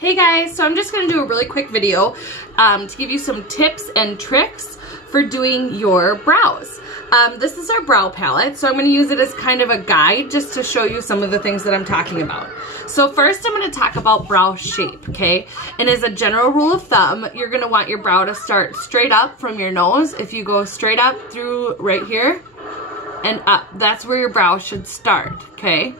Hey guys, so I'm just going to do a really quick video to give you some tips and tricks for doing your brows. This is our brow palette, so I'm going to use it as kind of a guide just to show you some of the things that I'm talking about. So first I'm going to talk about brow shape, okay? And as a general rule of thumb, you're going to want your brow to start straight up from your nose. If you go straight up through right here and up, that's where your brow should start, okay?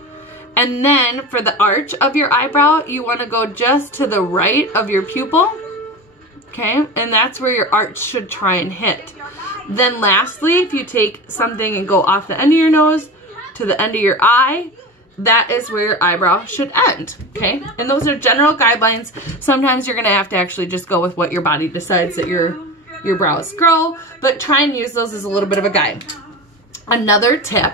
And then for the arch of your eyebrow, you want to go just to the right of your pupil, okay? And that's where your arch should try and hit. Then lastly, if you take something and go off the end of your nose to the end of your eye, that is where your eyebrow should end, okay? And those are general guidelines. Sometimes you're going to have to actually just go with what your body decides that your brows grow, but try and use those as a little bit of a guide. Another tip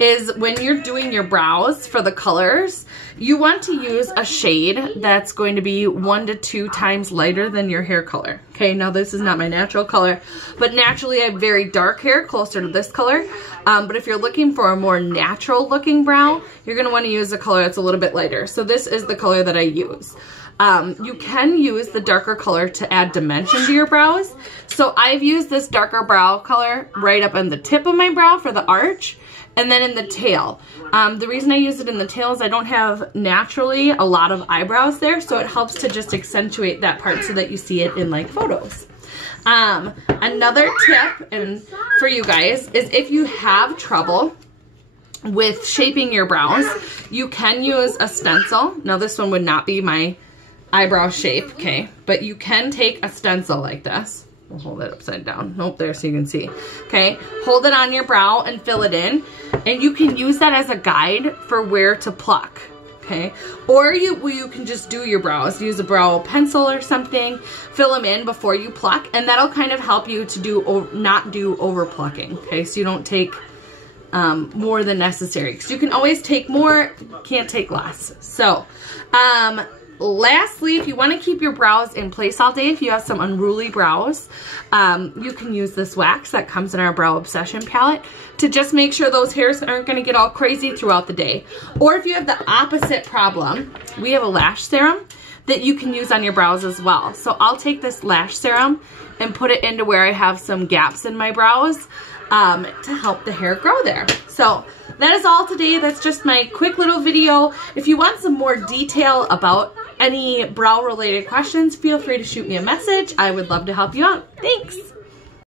is when you're doing your brows for the colors, you want to use a shade that's going to be 1 to 2 times lighter than your hair color. Okay, now this is not my natural color, but naturally I have very dark hair, closer to this color. But if you're looking for a more natural looking brow, you're going to want to use a color that's a little bit lighter. So this is the color that I use. You can use the darker color to add dimension to your brows. So I've used this darker brow color right up on the tip of my brow for the arch, and then in the tail. The reason I use it in the tail is I don't have naturally a lot of eyebrows there, so it helps to just accentuate that part so that you see it in like photos. Another tip for you guys is if you have trouble with shaping your brows, you can use a stencil. Now this one would not be my eyebrow shape, okay, but you can take a stencil like this. We'll hold it upside down. Nope, there so you can see. Okay, hold it on your brow and fill it in, and you can use that as a guide for where to pluck, okay? Or you can just do your brows. Use a brow pencil or something, fill them in before you pluck, and that'll kind of help you to not do over plucking, okay? So you don't take more than necessary, because you can always take more, can't take less. So, lastly, if you want to keep your brows in place all day, if you have some unruly brows, you can use this wax that comes in our Brow Obsession palette to just make sure those hairs aren't going to get all crazy throughout the day. Or if you have the opposite problem, we have a lash serum that you can use on your brows as well. So I'll take this lash serum and put it into where I have some gaps in my brows to help the hair grow there. So that is all today. That's just my quick little video. If you want some more detail about any brow related questions, feel free to shoot me a message. I would love to help you out. Thanks.